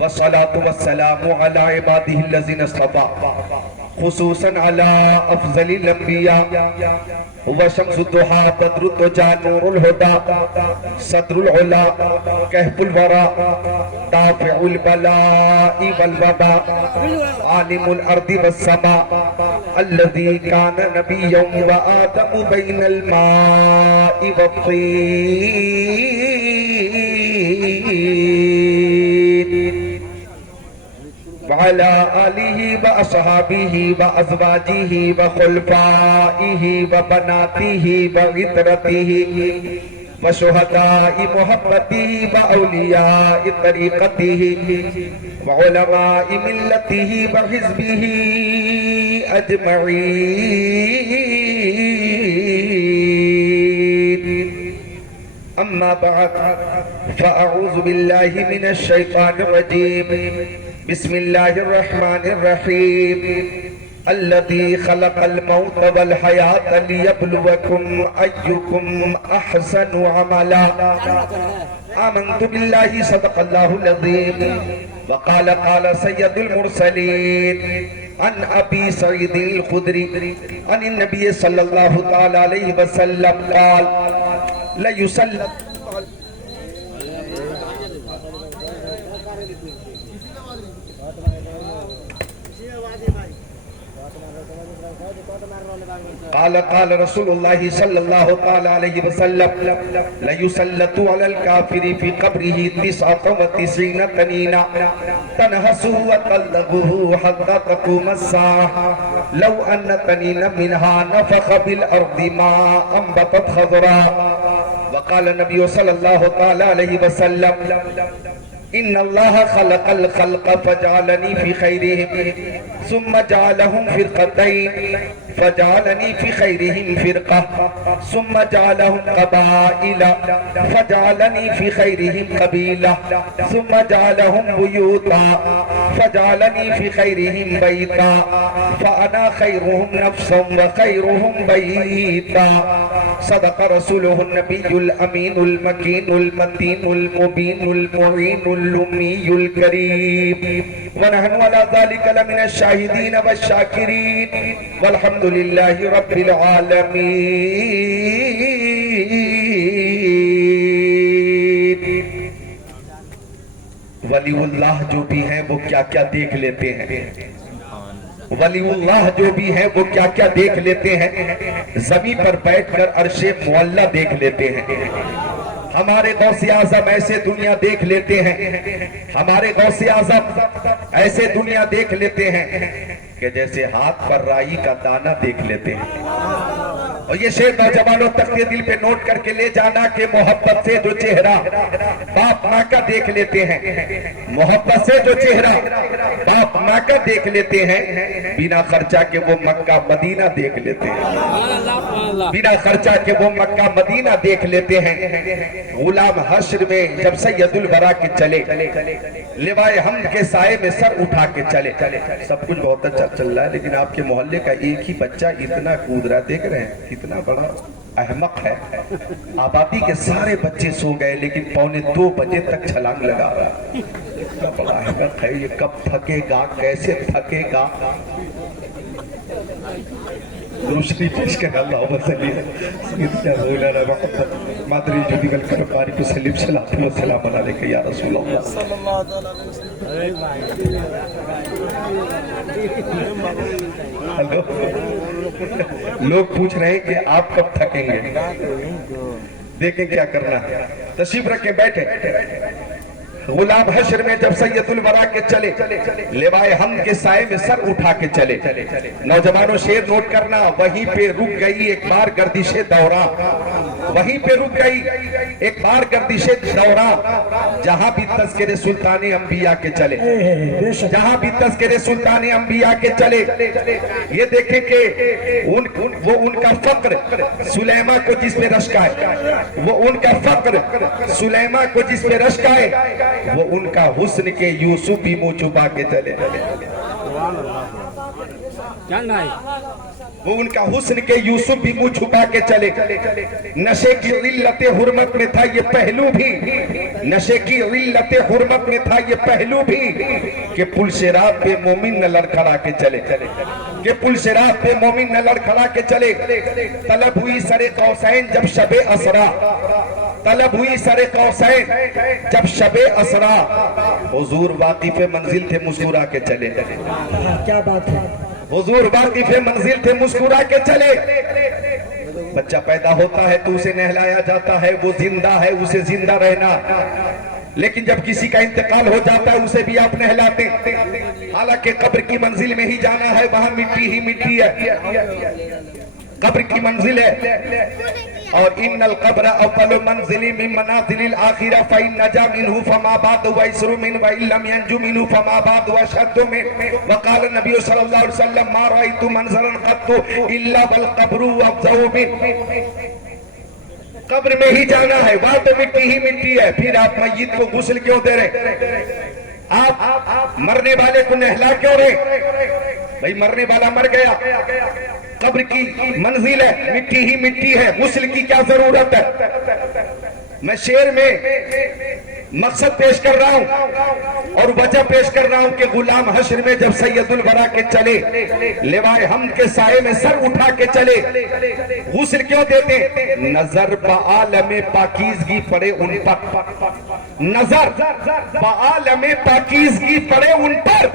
والصلاة والسلام على عباده الذين اصطفى خصوصا على افضل الانبیاء هو شمس الضحى بدر الدجى نور الهدى صدر العلا كهف الورى دافع البلاء والوباء عالم الارض والسماء الذي كان نبيا وآدم بين الماء والطين وعلى آله وأصحابه وأزواجه وخلفائه وبناته وعترته وشهداء محبته وأولياء طريقته وعلماء ملته وحزبه أجمعين. أما بعد فأعوذ بالله من الشيطان الرجيم. بسم الله الرحمن الرحيم. الذي خلق الموت والحياة ليبلوكم أيكم أحسن عملا. آمنت بالله صدق الله العظيم. وقال قال سيد المرسلين عن أبي سعيد الخدري عن النبي صلى الله تعالى عليه وسلم قال لا يصلى قال رسول الله صلى الله تعالى عليه وسلم لا يسلط على الكافر في قبره 99 تنينا تنهسه وتلدغه حتى تقوم الساعة لو أن تنينا منها نفخ بالأرض ما أنبتت خضراء. وقال النبي صلى الله تعالى عليه وسلم إن الله خلق الخلق فجعلني في خيرهم ثم جعلهم فرقتين فجعلني في خيرهم فرقة ثم جعلهم قبائل فجعلني في خيرهم قبيلة ثم جعلهم بيوتا فجعلني في خيرهم بيتا فأنا خيرهم نفسا وخيرهم بيتا. صدق رسوله النبي الأمين المكين المتين المبين المعين الأمي الكريم ونحن على ذلك لمن الشاهدين والشاكرين والحمد لله رب العالمين. ولی اللہ جو بھی ہیں وہ کیا کیا دیکھ لیتے ہیں. ولی اللہ جو بھی ہیں وہ کیا کیا دیکھ لیتے ہیں. زمین پر بیٹھ کر عرش معلی دیکھ لیتے ہیں. ہمارے غوث اعظم ایسے دنیا دیکھ لیتے ہیں. ہمارے غوث اعظم ایسے دنیا دیکھ لیتے ہیں کہ جیسے ہاتھ پر رائی کا دانہ دیکھ لیتے ہیں. اور یہ شعر نوجوانوں تک کے دل پہ نوٹ کر کے لے جانا کہ محبت سے جو چہرہ باپ ماں کا دیکھ لیتے ہیں, محبت سے جو چہرہ باپ ماں کا دیکھ لیتے ہیں, بنا خرچہ کے وہ مکہ مدینہ دیکھ لیتے ہیں. بنا خرچہ کے وہ مکہ مدینہ دیکھ لیتے ہیں. غلام حشر میں جب سید الورا کے چلے, لوائے حمد کے سائے میں سر اٹھا کے چلے. سب کچھ بہت اچھا چل رہا ہے لیکن آپ کے محلے کا ایک ہی بچہ اتنا کود رہا, دیکھ رہے ہیں اتنا بڑا احمق ہے. آبادی کے سارے بچے سو گئے لیکن 1:45 بجے تک چھلانگ لگا رہا. اتنا بڑا احمق ہے. یہ کب تھکے گا, کیسے تھکے گا. روشنی پیش کر اللہم صلی سیدنا مولانا محمد مادری جدی کل کرباری کو سلیم صلاة و سلام علیکہ یا رسول اللہ. لوگ پوچھ رہے ہیں کہ آپ کب تھکیں گے. دیکھیں کیا کرنا ہے. تشریف رکھیں, بیٹھیں. غلام حشر میں جب سید الورا کے چلے, لوائے حمد کے سائے میں سر اٹھا کے چلے. نوجوانوں شعر نوٹ کرنا, وہیں پہ رک گئی ایک بار گردش دوران, وہیں پہ رک گئی ایک بار گردش دوران, جہاں بھی تذکرے سلطان انبیاء کے چلے, جہاں بھی تذکرے سلطان انبیاء کے چلے. یہ دیکھیں کہ وہ ان کا فقر سلیمہ کو جس پہ رشکائے, وہ ان کا فقر سلیمہ کو جس پہ رشکائے, وہ ان کا حسن کے یوسف بھی منہ چھپا کے چلے. وہ ان کا حسن کے یوسف بھی منہ چھپا کے چلے. نشے کی علت حرمت میں تھا یہ پہلو بھی, نشے کی علت حرمت میں تھا یہ پہلو بھی, کہ پل صراط پہ مومن نہ لڑکھڑا کے چلے, کہ پل صراط پہ مومن نہ لڑکھڑا کے چلے. طلب ہوئی سر قوسین جب شب اسرا, طلب ہوئی سر قوسین جب شب اسرا, حضور واقف منزل تھے مسکرا کے چلے. کیا بات ہے. حضور واقف منزل تھے مسکرا کے چلے. بچہ پیدا ہوتا ہے تو اسے نہلایا جاتا ہے, وہ زندہ ہے اسے زندہ رہنا, لیکن جب کسی کا انتقال ہو جاتا ہے اسے بھی آپ نہلاتے. حالانکہ قبر کی منزل میں ہی جانا ہے, وہاں مٹی ہی مٹی ہے, قبر کی منزل ہے. اور ان القبر اول منزل من منازل الاخرہ فإن نجا منه فما بعد ويسر منه وإن لم ينجو منه فما بعد وشد منه. وقال النبي صلی اللہ علیہ وسلم ما رأيت منظرا قط الا والقبر افضل منه. قبر میں ہی جانا ہے, وہاں تو مٹی ہی مٹی ہے. پھر آپ میت کو غسل کیوں دے رہے, آپ مرنے والے کو نہلا کیوں رہے؟ بھئی مرنے والا مر گیا, قبر کی منزل ہے, مٹی ہی مٹی ہے, غسل کی کیا ضرورت ہے؟ میں شعر میں مقصد پیش کر رہا ہوں اور وجہ پیش کر رہا ہوں کہ غلام حشر میں جب سید الورا کے چلے, لوائے حمد کے سائے میں سر اٹھا کے چلے, غسل کیوں دیتے؟ نظر بعالم پاکیزگی پڑے ان پر, نظر بعالم پاکیزگی پڑے ان پر,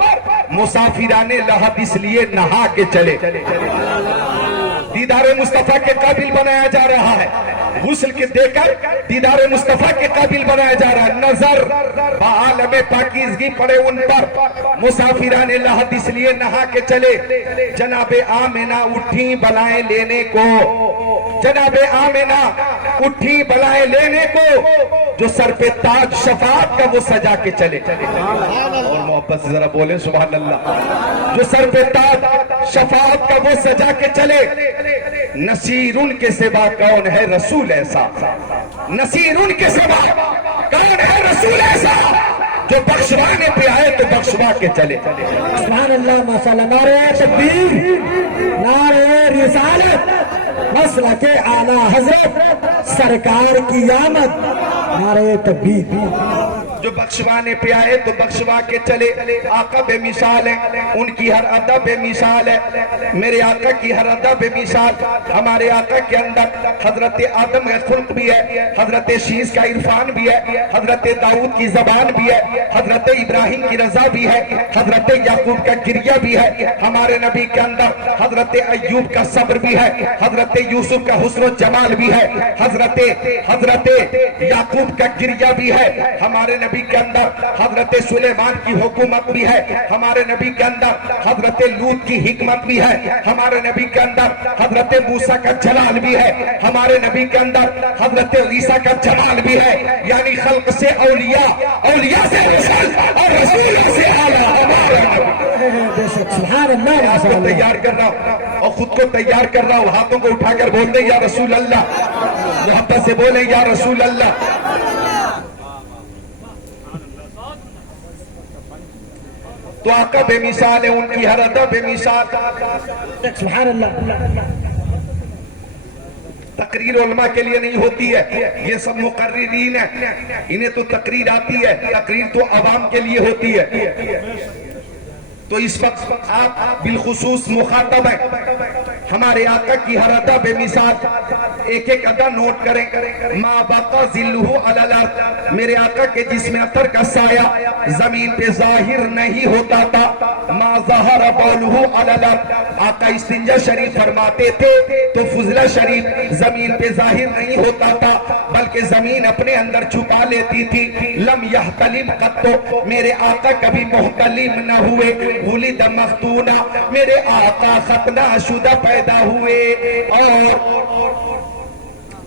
مسافران لحد اس لیے نہا کے چلے. دیدار مصطفیٰ کے قابل بنایا جا رہا ہے, غسل کے دے کر دیدار مصطفیٰ کے قابل بنایا جا رہا ہے. نظر بعالم پاکیزگی پڑے ان پر, مسافران لحد اس لیے نہا کے چلے. جناب آمنہ اٹھی بلائیں لینے کو, جناب آمنہ اٹھی بلائیں لینے کو, جو سر پہ تاج شفاعت کا وہ سجا کے چلے. اور محبت سے ذرا بولیں سبحان اللہ. جو سر پہ تاج شفاعت کا وہ سجا کے چلے. نصیر ان کے سوا کون ہے رسول ایسا, نصیر ان کے سوا کون ہے رسول ایسا, جو بخشوانے پہ آئے تو بخشوا کے چلے. سبحان اللہ ماشاءاللہ. نعرہ تکبیر, نعرہ رسالت, مسلک اعلی حضرت سرکار کی آمد, نعرہ تکبیر. جو بخشوانے پہ آئے تو بخشوا کے چلے. آقا بے مثال ہے, ان کی ہر ادا بے مثال ہے, میرے آقا کی ہر ادا بے مثال. ہمارے آقا کے اندر حضرت آدم کا خلق بھی ہے, حضرت شیس کا عرفان بھی ہے, حضرت داؤد کی زبان بھی ہے, حضرت ابراہیم کی رضا بھی ہے, حضرت یعقوب کا گریہ بھی ہے. ہمارے نبی کے اندر حضرت ایوب کا صبر بھی ہے, حضرت یوسف کا حسن و جمال بھی ہے, حضرت یعقوب کا گریہ بھی ہے. ہمارے نبی کے اندر حضرت سلیمان کی حکومت بھی ہے, ہمارے نبی کے اندر حضرت لوط کی حکمت بھی ہے, ہمارے نبی کے اندر حضرت موسیٰ کا جلال بھی ہے, ہمارے نبی کے اندر حضرت عیسیٰ کا جمال بھی ہے. یعنی خلق سے اولیاء, اولیاء سے رسول اور رسول سے اعلیٰ. سبحان اللہ. آپ کو تیار کر رہا ہوں اور خود کو تیار کر رہا ہوں, ہاتھوں کو اٹھا کر بول دیں یا رسول اللہ, محبت سے بولیں یا رسول اللہ. تو آقا بے مثال ہے, ان کی ہر ادا بے مثال. سبحان اللہ. تقریر علماء کے لیے نہیں ہوتی ہے, یہ سب مقررین ہیں, انہیں تو تقریر آتی ہے, تقریر تو عوام کے لیے ہوتی ہے. تو اس وقت آپ بالخصوص مخاطب ہیں. ہمارے آقا کی ہر ادا بے مثال, ایک ایک ادا نوٹ کریں. ما بقا ذلہ علی الارض, میرے آقا کے جسم اثر کا سایہ زمین پہ ظاہر نہیں ہوتا تھا. ما ظہر بولہ علی الارض, آقا استنجا شریف فرماتے تھے تو فضلہ شریف زمین پہ ظاہر نہیں ہوتا تھا, بلکہ زمین اپنے اندر چھپا لیتی تھی. لم یحتلم قط, میرے آقا کبھی محتلم نہ ہوئے. ولد مختونا, میرے آقا ختنہ شدہ پیدا ہوئے. اور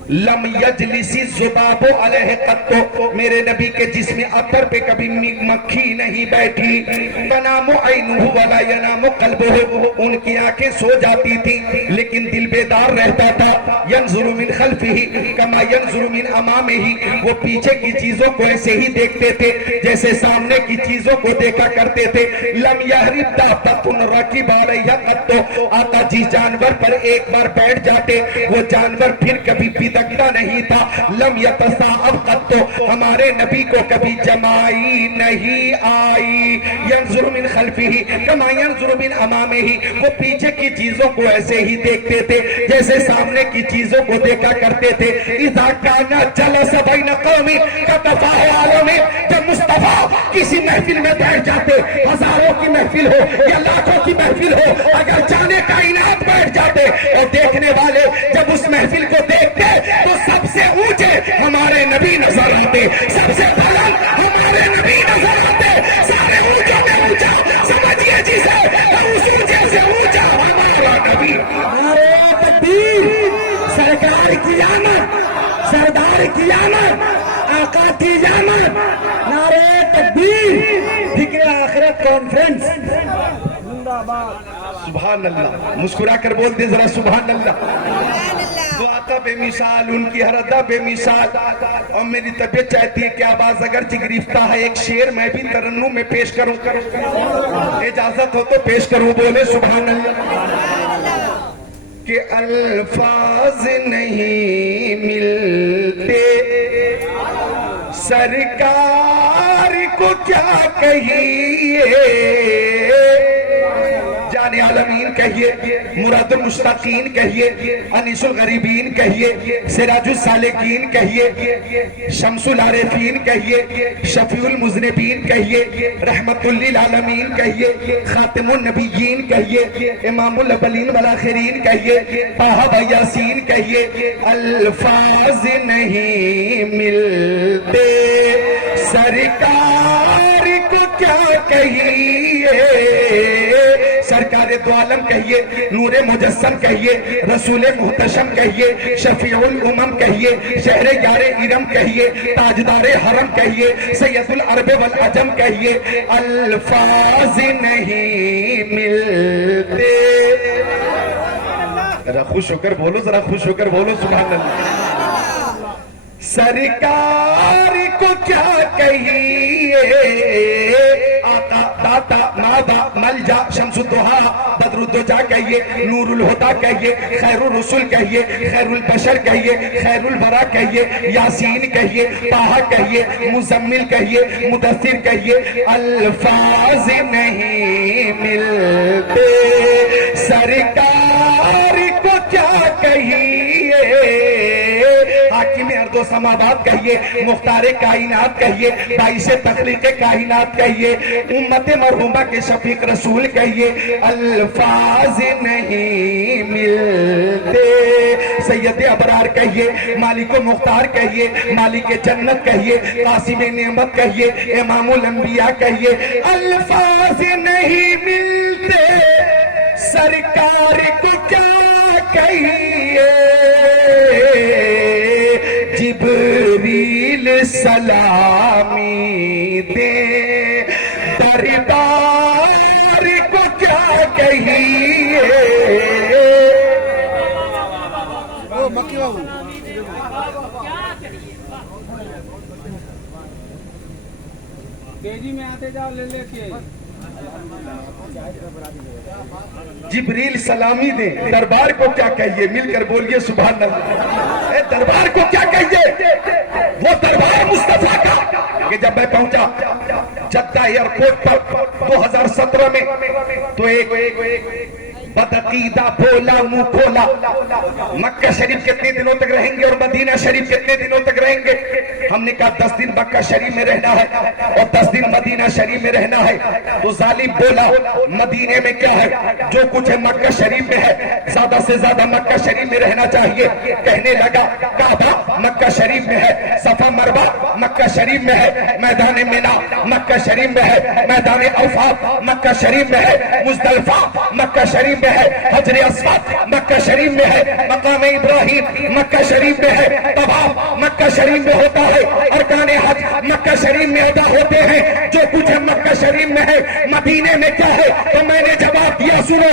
لم یجلسی الذباب علیہ قط، میرے نبی کے جسم اطہر پہ کبھی مکھی نہیں بیٹھی. تنام عینہ ولا ینام قلبہ، ان کی آنکھیں سو جاتی تھی لیکن دل بیدار رہتا تھا. ینظر من خلفہ کما ینظر من امامہ، وہ پیچھے کی چیزوں کو ایسے ہی دیکھتے تھے جیسے سامنے کی چیزوں کو دیکھا کرتے تھے. لم یہرب دابۃ رکب علیہ قط، آقا جس جانور پر ایک بار بیٹھ جاتے وہ جانور پھر کبھی بدکتا نہیں تھا. لم یتصاعب قط، ہمارے نبی کو کبھی جمائی نہیں آئی. ینظر من خلفہ کما ینظر من امامہ، وہ پیچھے کی چیزوں کو ایسے ہی دیکھتے تھے جیسے سامنے کی چیزوں کو دیکھا کرتے تھے. اذا کان جلس بین قوم کتفاہ عالم، جب مصطفیٰ کسی محفل میں بیٹھ جاتے، ہزاروں کی محفل ہو یا لاکھوں کی محفل ہو، اگر جانے کائنات بیٹھ جاتے اور دیکھنے والے جب اس محفل کو دیکھتے تو سب سے اونچے ہمارے نبی نظر آتے، سب سے بلند ہمارے نبی نظر آتے. سارے اونچوں میں اونچا سمجھیے جسے اس اونچے سے اونچا ہمارا نبی. نعرہ تکبیر، سرکار کی آمد، سردار کی آمد، آقا کی آمد. نعرہ تکبیر، فکر آخرت کانفرنس. سبحان اللہ، مسکرا کر بول دے ذرا سبحان اللہ. تو آقا بے مثال، ان کی ہر ادا بے مثال. اور میری طبیعت چاہتی ہے کہ آواز اگرچہ گرفتہ ہے، ایک شعر میں بھی ترنم میں پیش کروں. اجازت ہو تو پیش کروں، بولے سبحان اللہ. کہ الفاظ نہیں ملتے سرکار کو کیا کہیے، جان عالمین کہیے، مراد المشتاقین کہیے، انیس الغریبین کہیے، سراج السالکین کہیے، شمس العارفین کہیے، شفیع المذنبین کہیے، رحمت للعالمین کہیے، خاتم النبیین کہیے، امام الاولین والآخرین کہیے، طہ و یاسین کہیے. الفاظ نہیں ملتے سرکار کو کیا کہیے، سرکار دو عالم کہیے، نور مجسم کہیے، رسول محتشم کہیے، شفیع الامم کہیے، شہر یار ارم کہیے، تاجدار حرم کہیے، سید العرب والعجم کہیے. الفاظ نہیں ملتے، ذرا خوش ہو کر بولو، ذرا خوش ہو کر بولو سبحان اللہ. سرکار کو کیا کہیے، آقا داتا مادا ملجا شمس الدہا بدر الدجا کہیے، نور الہدا کہیے، خیر الرسول کہیے، خیر البشر کہیے، خیر الورا کہیے، یاسین کہیے، طہ کہیے، مزمل کہیے، مدثر کہیے. الفاظ نہیں ملتے سرکار کو کیا کہیے، حاکم ارض و سماوات کہیے، مختار کائنات کہیے، باعث تخلیق کائنات کہیے، امت مرحومہ کے شفیق رسول کہیے. الفاظ نہیں ملتے سید ابرار کہیے، مالک و مختار کہیے، مالک جنت کہیے، قاسم نعمت کہیے، امام الانبیاء کہیے. الفاظ نہیں ملتے سرکار کو کیا کہیے، جبریل سلامی دے دربار کو کیا کہیے. تیزی میں آتے جاؤ لے لے کے. جبریل سلامی دے دربار کو کیا کہیے، مل کر بولیے سبحان اللہ. اے دربار کو کیا کہیے، وہ دربار مصطفیٰ کا کہ جب میں پہنچا جدہ ایئرپورٹ پر 2017 میں تو ایک بدعقیدہ بولا منہ کھولا، مکہ شریف کتنے دنوں تک رہیں گے اور مدینہ شریف کتنے دنوں تک رہیں گے. ہم نے کہا 10 دن مکہ شریف میں رہنا ہے اور 10 دن مدینہ شریف میں رہنا ہے. تو ظالم بولا مدینے میں کیا ہے، جو کچھ ہے مکہ شریف میں ہے، زیادہ سے زیادہ مکہ شریف میں رہنا چاہیے. کہنے لگا کعبہ مکہ شریف میں ہے، صفا مروہ مکہ شریف میں ہے، میدان مینا مکہ شریف میں ہے، میدان عرفات مکہ شریف میں ہے، مزدلفہ مکہ شریف میں ہے, حجر اسود مکہ شریف میں ہے, مقام ابراہیم مکہ شریف میں ہے, طواف مکہ شریف میں ہوتا ہے, ارکان حج مکہ شریف میں ادا ہوتے ہیں. جو کچھ مکہ شریف میں ہے مدینے میں کیا ہے؟ تو میں نے جواب دیا سنو,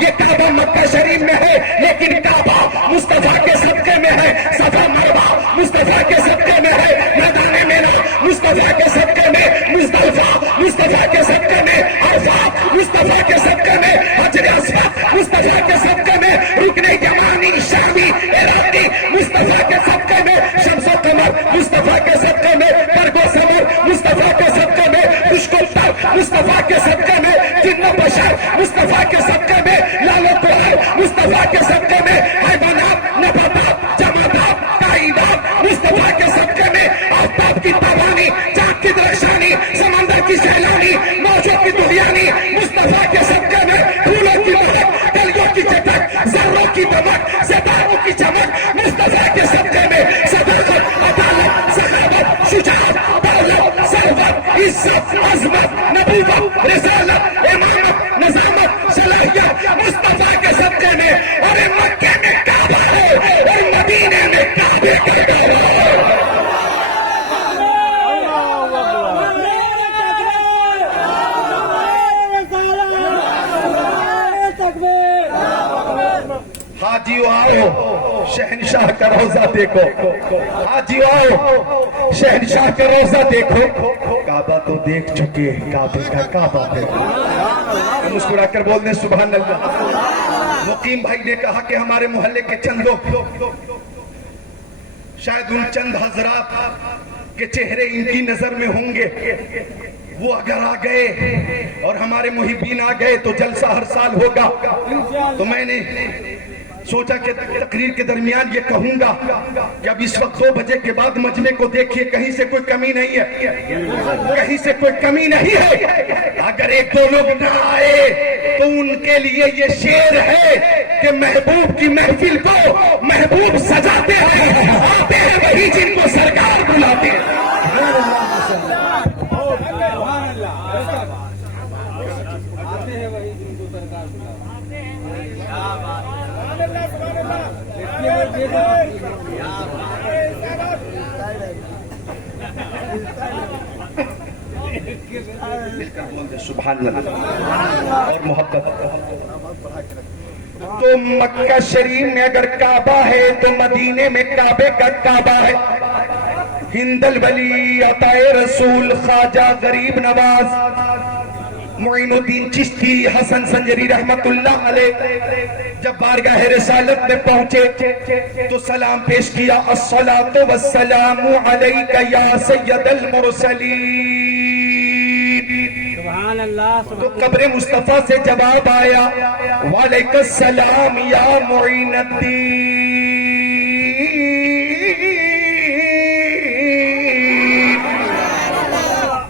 یہ کعبہ مکہ شریف میں ہے لیکن کعبہ مصطفیٰ کے صدقے میں ہے, صفا مروا مصطفیٰ کے صدقے میں ہے, میدان مینا مصطفیٰ کے صدقے میں, مزدلفہ مصطفیٰ کے صدقے میں, عرفات مصطفیٰ کے صدقے میں, حجر اسود مصطفیٰ کے صدقے میں, رکن یمانی شامی عراقی مصطفیٰ کے صدقے میں, شمس و قمر مصطفیٰ کے صدقے میں, برگ و ثمر مصطفیٰ کے صدقے میں, خشک و تر مصطفیٰ کے صدقے میں, جن و بشر مصطفیٰ کے صدقے میں, لال و قرآن مصطفیٰ کے صدقے میں, حیوانات نباتات جمادات کائنات مصطفیٰ کے صدقے میں, آفتاب کی تابانی چاند کی درخشانی سمندر کی سیلانی موجوں کی دلیانی مصطفیٰ کے صدقے میں, پھولوں کی مہک کلیوں کی چٹک ذروں کی دمک ستاروں کی چمک مصطفیٰ کے صدقے میں, صداقت عدالت سخاوت شجاعت دولت ثروت عزت عظمت نبوت رسالت امامت نظامت صلاحیت مصطفیٰ کے صدقے میں. اور مکے میں کعبہ ہے اور مدینے میں کعبے کا کعبہ ہے. حاجیو آؤ شہنشاہ کا روزہ دیکھو, حاجیو آؤ شہنشاہ کا روزہ دیکھو. کعبہ تو دیکھ چکے, کعبے کا کعبہ دیکھو. مسکرا کر بول دیں سبحان اللہ. مقیم بھائی نے کہا کہ ہمارے محلے کے چند لوگ, شاید ان چند حضرات کے چہرے ان کی نظر میں ہوں گے, وہ اگر آ گئے اور ہمارے محبین آ گئے تو جلسہ ہر سال ہوگا. تو میں نے سوچا کہ تقریر کے درمیان یہ کہوں گا کہ اب اس وقت 2 بجے کے بعد مجمع کو دیکھیے, کہیں سے کوئی کمی نہیں ہے, کہیں سے کوئی کمی نہیں ہے. اگر 1-2 لوگ نہ آئے تو ان کے لیے یہ شعر ہے کہ محبوب کی محفل کو محبوب سجاتے ہیں, آتے ہیں وہی جن کو سرکار بلاتے ہیں. سبحان اللہ اور محبت. تو مکہ شریف میں اگر کعبہ ہے تو مدینے میں کعبے کا کعبہ ہے. ہند الولی عطا رسول خواجہ غریب نواز معین الدین چشتی حسن سنجری رحمت اللہ علیہ جب بارگاہ رسالت میں پہنچے تو سلام پیش کیا, الصلاۃ والسلام علیک یا سید المرسلین. تو قبر مصطفیٰ سے جواب آیا, وعلیک السلام یا معین الدین.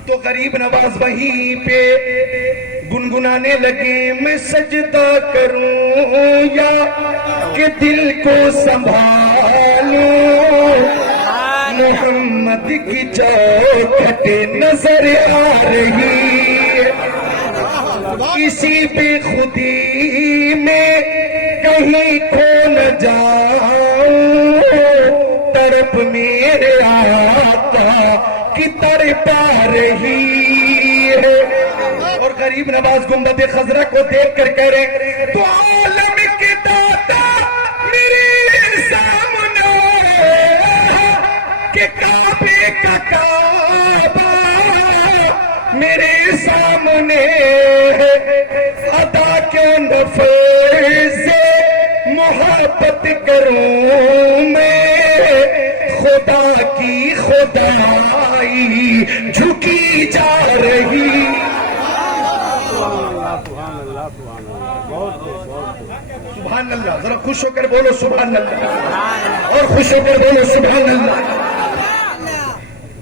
تو غریب نواز وہیں پہ گنگنانے لگے, میں سجدہ کروں یا کہ دل کو سنبھالوں, محمد کی چوکھٹ نظر آ رہی ہے, کسی بے خودی میں کہیں کھو نہ جاؤں, طرف میرے آقا کی طرف آ رہی ہے. اور غریب نواز گنبد خضرا کو دیکھ کر کہہ رہے, تو عالم کے داتا میرے سامنے کہ کعبے کا کعبہ میرے سامنے, ادا کیوں نفس سے محبت کروں میں, خدا کی خدائی جھکی جا رہی. سبحان اللہ, ذرا خوش ہو کر بولو سبحان اللہ, اور خوش ہو کر بولو سبحان اللہ.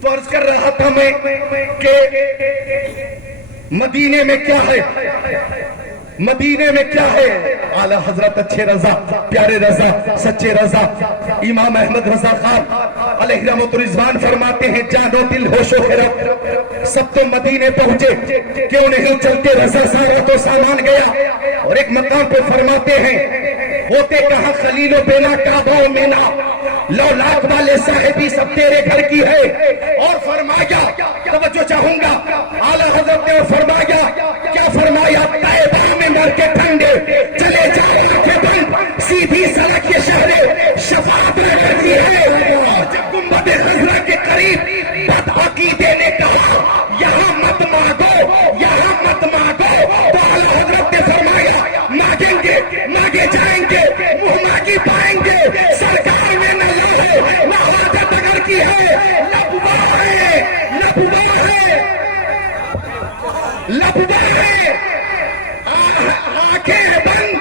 تو عرض کر رہا تھا میں کہ مدینے میں کیا ہے, مدینے میں کیا ہے؟ اعلی حضرت اچھے رضا، پیارے رضا، سچے رضا امام احمد رضا خان علیہ رحمت رضوان فرماتے ہیں جان و دل ہوش و خرد سب تو مدینے پہنچے، کیوں نہیں چلتے رضا سارا تو سامان گیا۔ اور ایک مقام پہ فرماتے ہیں ہوتے کہاں خلیل و بینا کعبہ و مینا، لو لاکھ والے صاحبی سب تیرے گھر کی ہے۔ اور فرمایا، توجہ چاہوں گا، اعلی حضرت نے فرمایا، کیا فرمایا؟ طیبہ میں مر کے ٹھنڈے چلے جائے آنکھیں بند، سیدھی سڑک کے شہر شفاعت میں کرتی ہے۔ اور جب گنبد خضرا کے قریب بد عقیدے نے کہا یہاں مت مانگو، یہاں مت مانگو، تو اعلی حضرت نے فرمایا مانگیں گے، مانگے جائیں گے، منہ مانگی پائیں گے۔ سرکار نے نہ لاہے نہ حاجت اگر کی ہے، لبوا ہے، لبوا ہے، لبوا ہے، آنکھیں بند